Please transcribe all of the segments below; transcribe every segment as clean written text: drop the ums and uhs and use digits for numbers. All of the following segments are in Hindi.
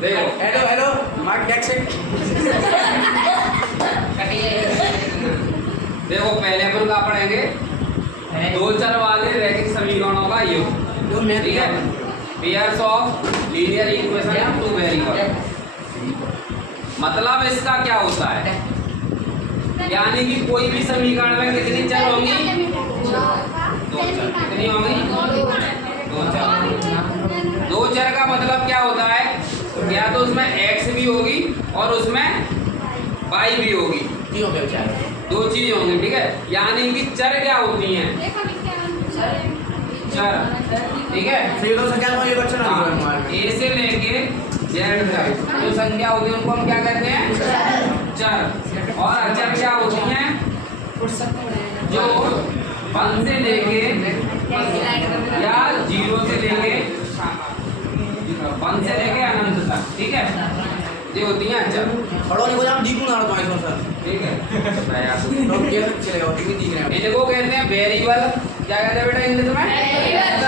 देखो हेलो हेलो माइक चेक। देखो पहले अपन क्या पढ़ेंगे, दो चर वाले रैखिक समीकरणों का योग, ठीक है। Pairs of linear equation two variable. मतलब इसका क्या होता है, यानी कि कोई भी समीकरण में कितनी चर होंगी, दो चर। कितनी होंगी, दो चर। दो चर का मतलब क्या होता है, या तो उसमें x भी होगी और उसमें y भी होगी, दो चीज होंगी, ठीक है। यानी कि चर क्या होती हैं, चर, ठीक है। ए से लेके जेड तक जो संख्या होती है उनको हम क्या कहते हैं, चर। और अचर क्या होती हैं, जो 1 से लेके या 0 से लेके 1 से लेके अनंत तक, ठीक है, ये होती हैं अचर, ठीक है। इनको कहते हैं वेरिएबल। क्या कहते हैं बेटा इंग्लिश में,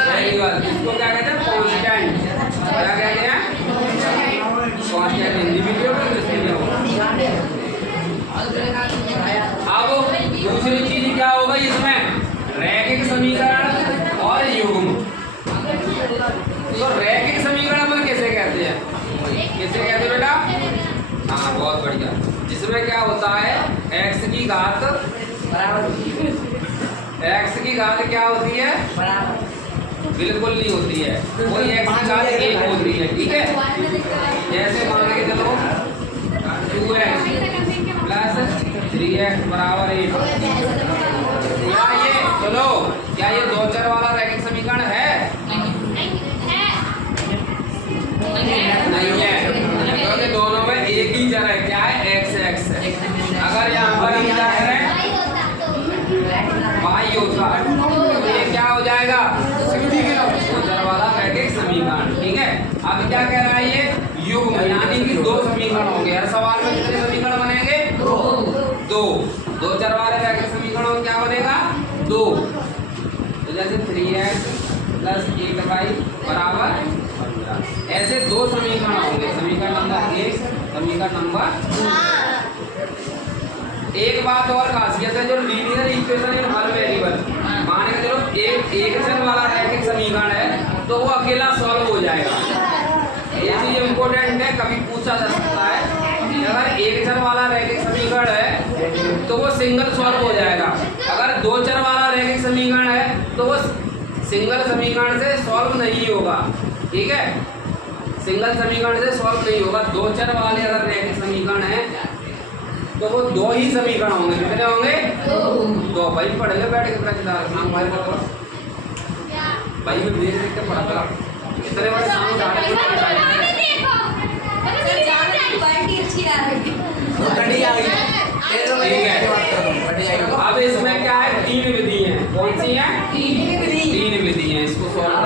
वेरिएबल। इसको क्या कहते हैं, कांस्टेंट। क्या कहते हैं, कांस्टेंट। हिंदी वीडियो में अब दूसरी चीज क्या होगा इसमें, रैखिक समीकरण और युग्म। तो रैखिक समीकरण अपन कैसे कहते हैं, कैसे कहते हैं बेटा, हाँ बहुत बढ़िया। जिसमें क्या होता है, x की घात क्या होती है, बिल्कुल नहीं होती है, कोई x की घात 1 होती है, ठीक है। जैसे मान के चलो 2x प्लस 3x बराबर 1। क्या ये, चलो क्या ये दो चर वाला रैखिक समीकरण है, नहीं है, क्योंकि दोनों में एक ही चर है, क्या है, x है। अगर यहाँ पर हम क्या करें, y होता तो ये क्या हो जाएगा, दो चर वाला रैखिक समीकरण, ठीक है। अब क्या कह रहा है ये, युग्म, यानी कि दो समीकरण होंगे। हर सवाल में कितने समीकरण बनेंगे, दो। दो चर वाले रैखिक समीकरणों में क्या बनेगा, दो। तो जैसे 3x प्लस 8y बराबर 15, ऐसे दो समीकरण होंगे, समीकरण नंबर 1, समीकरण नंबर। एक बात और खासियत है, जो linear equation in her variable, मान के चलो एक चर वाला रैखिक समीकरण है तो वो अकेला सॉल्व हो जाएगा। ये चीज इम्पोर्टेंट है, कभी पूछा जा सकता है। अगर एक चर वाला रैखिक समीकरण है तो वो सिंगल सॉल्व हो जाएगा। अगर दो चर वाला रैखिक समीकरण है तो वो सिंगल समीकरण से सॉल्व नहीं होगा, ठीक है। सिंगल समीकरण से सॉल्व नहीं होगा। दो चर वाले अगर रैखिक समीकरण है तो वो दो ही समीकरण होंगे। कितने होंगे, दो। भाई पढ़ ले बैठ के, भाई मैं देख देख के पढ़ा था, इतने बड़े अब इसमें क्या है, 3 विधि हैं। कौन सी हैं, 3 विधि हैं। इसको सॉल्व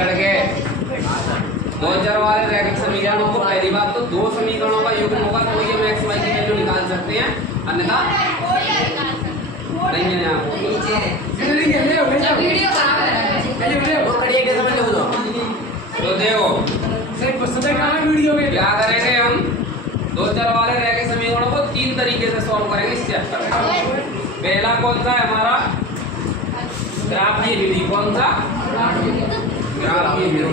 लड़के, दो चर वाले रैखिक समीकरणों को पहली बात तो दो समीकरणों का युग्म होगा तो ये हम x y की वैल्यू निकाल सकते हैं, अन्यथा नहीं है। यहाँ तो देखो क्या करेंगे हम, दो चर वाले रैखिक समीकरणों को 3 तरीके से सॉल्व करेंगे इस चैप्टर में। पहला कौन सा है हमारा, ग्राफीय विधि। कौन सा, ग्राफीय विधि,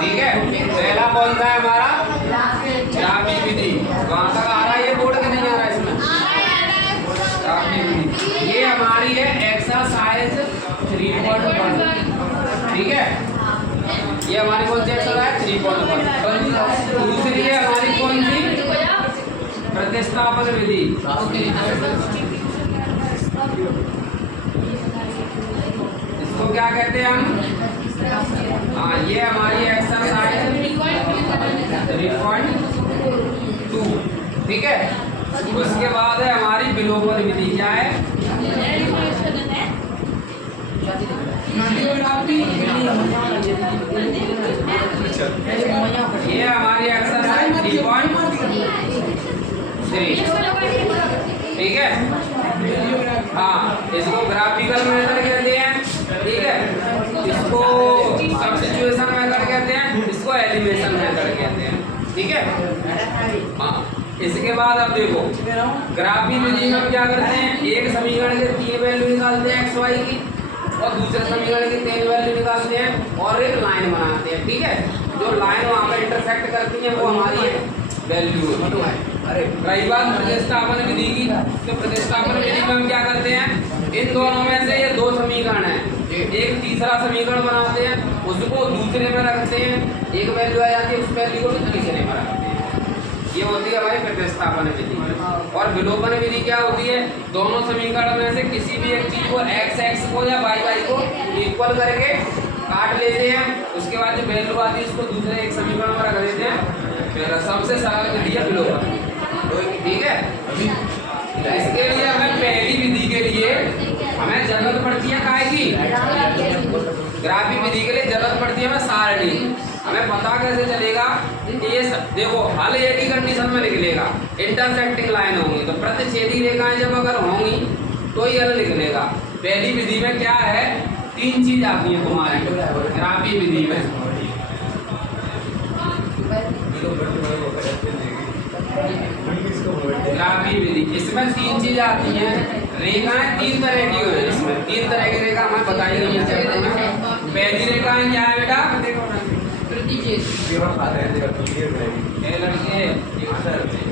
ठीक है। पहला कौन सा है हमारा, ग्राफीय विधि। वहां तक आ रहा है ये बोर्ड के, नहीं आ रहा है इसमें, ग्राफीय विधि। ये हमारी है एक्सरसाइज 3.1, ठीक है। ये हमारी कौन सी एक्सरसाइज 3.1। दूसरी है हमारी कौन सी, प्रतिस्थापन विधि। इसको क्या कहते हैं हम, हाँ ये हमारी एक्सरसाइज 3.2, ठीक है। उसके बाद है हमारी विलोपन विधि। क्या है, ये हमारी एक्सरसाइज 3.3। ठीक है। हाँ, इसको ग्राफिकल मेथड कहते हैं, ठीक है। इसको सब्स्टिट्यूशन मेथड कहते हैं, इसको एलिमिनेशन मेथड कहते हैं, ठीक है। हाँ, इसके बाद अब देखो ग्राफी विधि में हम क्या करते हैं, एक समीकरण के 3 वैल्यू निकालते हैं एक्स वाई की, और दूसरे समीकरण की 3 वैल्यू निकालते हैं और एक लाइन बनाते हैं, ठीक है। जो लाइन वहाँ पर इंटरसेक्ट करती है वो हमारी वैल्यू होती है। रही बात प्रतिस्थापन विधि की, तो प्रतिस्थापन विधि में हम क्या करते हैं, इन दोनों में से ये 2 समीकरण है, एक तीसरा समीकरण बनाते हैं, उसको दूसरे में रखते हैं, एक वैल्यू आ जाती है, उस वैल्यू को तीसरे में रखते हैं। ये होती है भाई प्रतिस्थापन विधि। और विलोपन विधि क्या होती है, दोनों समीकरण में से किसी भी एक चीज को x को या y को इक्वल करके काट लेते हैं, उसके बाद जो वैल्यू आती है उसको दूसरे एक समीकरण में रख देते हैं, फिर सबसे सरल विधि है विलोपन, ठीक है। इसके लिए हमें पहली विधि के लिए हमें जरूरत पड़ती है काय की, ग्राफी विधि के लिए जरूरत पड़ती है हमें सारणी। हमें पता कैसे चलेगा कि ये देखो हल एक ही कंडीशन में निकलेगा, इंटरसेक्टिंग लाइन होंगी तो प्रतिच्छेदी रेखाएं जब अगर होंगी तो ही हल निकलेगा। पहली विधि में क्या है, 3 चीज आती है तुम्हारी ग्राफी विधि में। ग्राफी विधि इसमें 3 चीज आती हैं, रेखाएं 3 तरह की हो, इसमें 3 तरह की रेखा हमें बताई गई है। पहली रेखाएं क्या है बेटा, लड़के